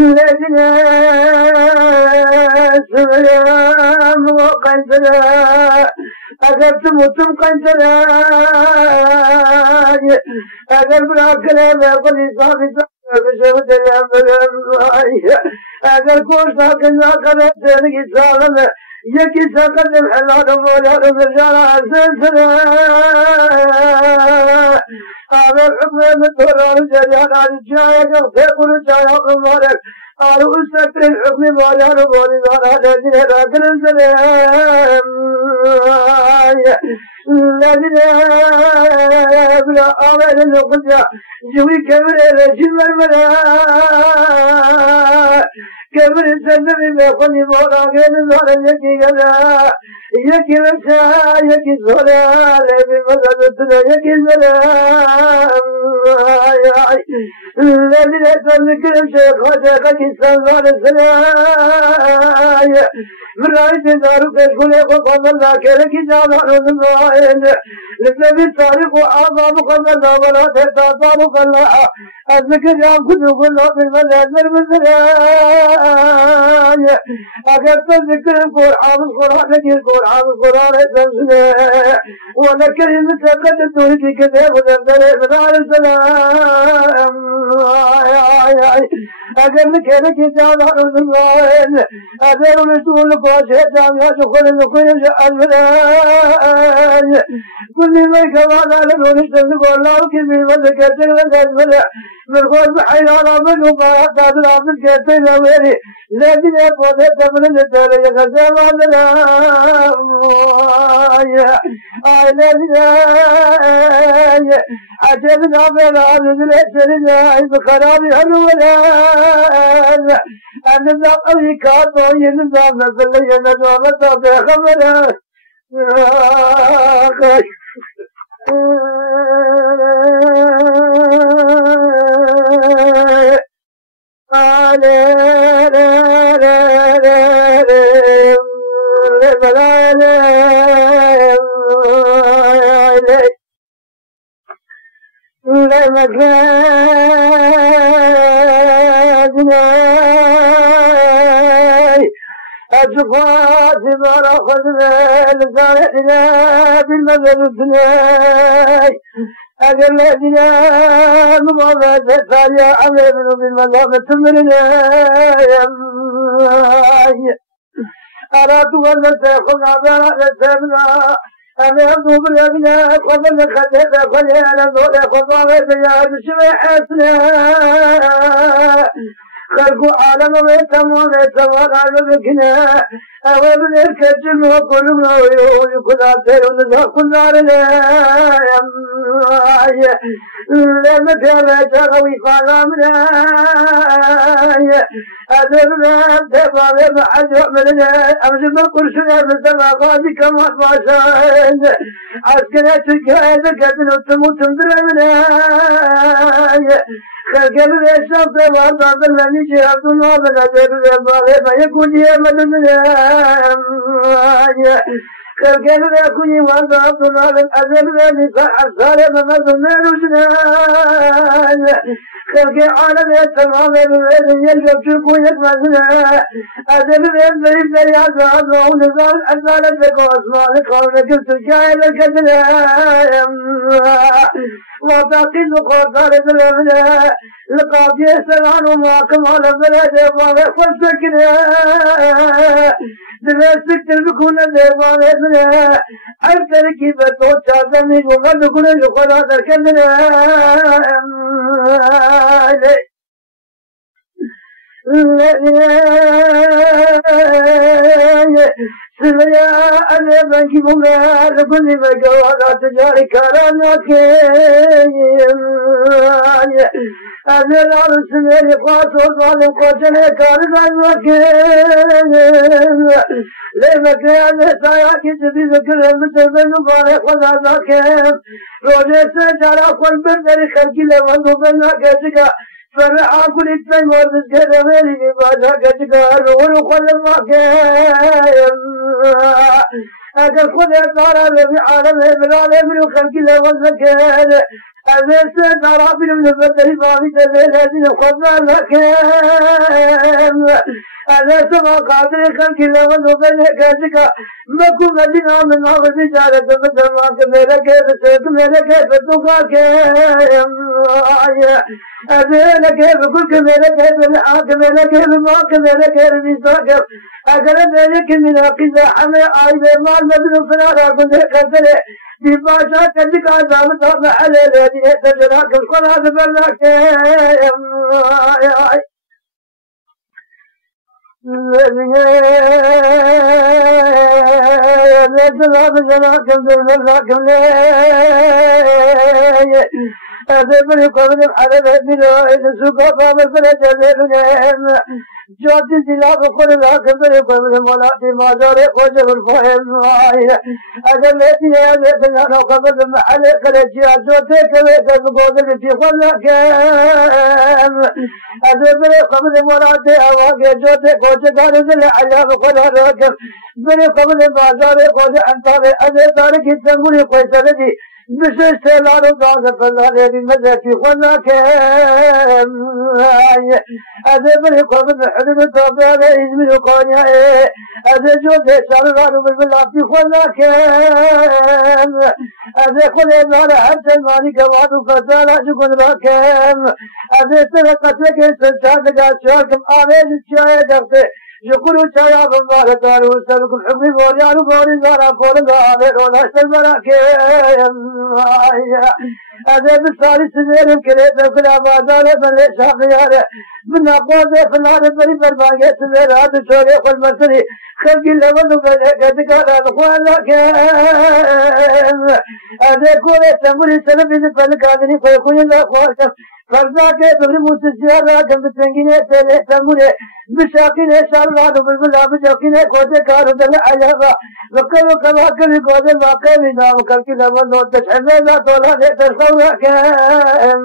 لجنا سلام وقنسلا أجبتم وتم قنسلا أجب راكلا يقول صافي بشوت أجل كوشا كنا قلت لك سالم يكي سقط الحلال ولا رجال سلسلة هذا الحكم الدرار جلال الجاي يقول جاي قمرك قالوا استكر الحكم ولا ربوني ولا رجل راكن السلام الذين بلا آمن القدرة جوي كبر الرجل والملا كبر السنة ما قني مورا غير الزهر يكي غلا يكي رشا يكي زهرا لبي مزادتنا يكي زلام الذين تذكر الشيخ وشيخك السلام السلام من رأيت دارك الكل وقام الله كلك جامع الزمان للنبي الصادق وأعظم قام الله ولا تتعطى الله الذكر يأخذ كل في المزاد من المزاد أكثر الذكر القرآن حافظ قرآن لكن القرآن قرآن تنسنا ولكن المتقد الدولة كتاب ودفتر بدار السلام أجل كلك جامع الزمان أدير رسول قاشة جامع شخل النقل الفلان كل ما كمان على الونشتن الله كبير وذكرت الوزن من قول بحيرانا من وقاعد قادر عبد الكتين ويري لكن يقول من الدار يخزم عندنا عجبنا بلا عبد الأسرنا بخراب الولان أن النظر كاتو ينظام نزل ينظام الطبع خبرا أجفات ما أخذنا لصالحنا بالمذهب الثنائي أجل الذين مضافة ثانية أمرنا بالمذهب الثمرنا أرادوا أن نتأخذ عبارة نتابنا أنا أبدو بالأبناء قبل خطيئة خلينا نقول قضاء بياد شمعتنا خلقوا عالم ويتمون يتمون على ذكنا أولا الكجم وقلوبنا ويكون عبتين ونزاق كل عرنا لما كان يتغوي قلامنا أدرنا أبتفع بما حد يؤمننا أمزم القرشنا بسما غازي كما أطبعشان عسكنا تلك ذكتنا وتموت مدرمنا خلقنا الشمس وارضا بالله عبد الله بن عبد الله ما يكون يمدنا خلقنا يكون وارضا عبد الله بن عبد الله فأصار ممدنا رجنا خلق عالم التمام بمن يلقب شركو يكمزنا أدب بن ذريب ذريعة عظمه نزال أزال لك وأسماء لقوم كنت الكائن الكثنا وباقي القصار بالأبناء لقاضي سلعان ومعكم على بلاد أبواب فالسكنة دلسك تلبكون الأبواب أبناء التركيبة وتعزمي وغلقون الخلاص الكثنا سليا أنا بنجي بمال كل ما جوالات تجاري كرانك أنا العرس سميري قاصر ظالم قاتل كارنك لما كان ساياكي تبي ذكر المتبين وبارك وذاك روجي سجارة كل بندري خلقي لمن بينك جكا فرع كل إثنين ورد كذا مالي بباجا كذا الروح خل الله كيم أجل خذ أثار الذي عالم العالم من خلق الله والزكاة أذيس نرابي من البدر بابي تذيلين الخضر لكن أذيس ما قادر خلق الله ونبني كذلك ما كن مدينة من أرض جارة بدر ما كملك بسيط ملك فتقاك أذيلك بكل كملك بالحاكملك بما كملك بمساك أقل ذلك من أقضى حمي آيب ما المدن فلا كنت خسره بباشا كذلك عذاب طابع على الذي يتجناك القرآن بلاك أذبني قبل الحرب بلوائد السوق قام الفلجل جوتي زلا بخور الحكم قبل مولاتي مازار خوجر الفهم أجل ليتي أذبنا قبل المحل خلجي جوتي كويت القودر في خلك أذبني قبل مولاتي أواقع جوتي خوجر قارز العلا بخور الحكم بني قبل مازار خوجر أنتابي أذب دارك التنبولي قيسر دي بشش تلارو داز فلانه بمزكي خلاك أذبني قبل حدود طابع إزمي وقانيا أذجود شارلانو بالبلافي خلاك أذكل النار حتى المالك وعدو فسالا شكون باكم أذكل قتلك سنشاك شاكم آمين الشاية دغتي يقولوا شايا بمبارة دارو سبق الحبي بوريانو بوري زارا بوري زارا وناشت المراكم هذا بالصالح سنين كريت وكلا بازار بلي شاقياره من أقوال فلان بني برباقية سنين هذا شوري خل مرسلي خلق اللون وقدك على الأخوان لكن هذا كوري تنبولي سلم إذا فلقادني فيكون الأخوان فرزاك بغري موسى كم بتنجيني تلي تنبولي بشاقين إن شاء الله بالبلا بجوكين كوجه كارو دل عيابا وكلو كما كل كوجه ما كان نام كل كلا من نوت تشعبنا طولا نتسوى كان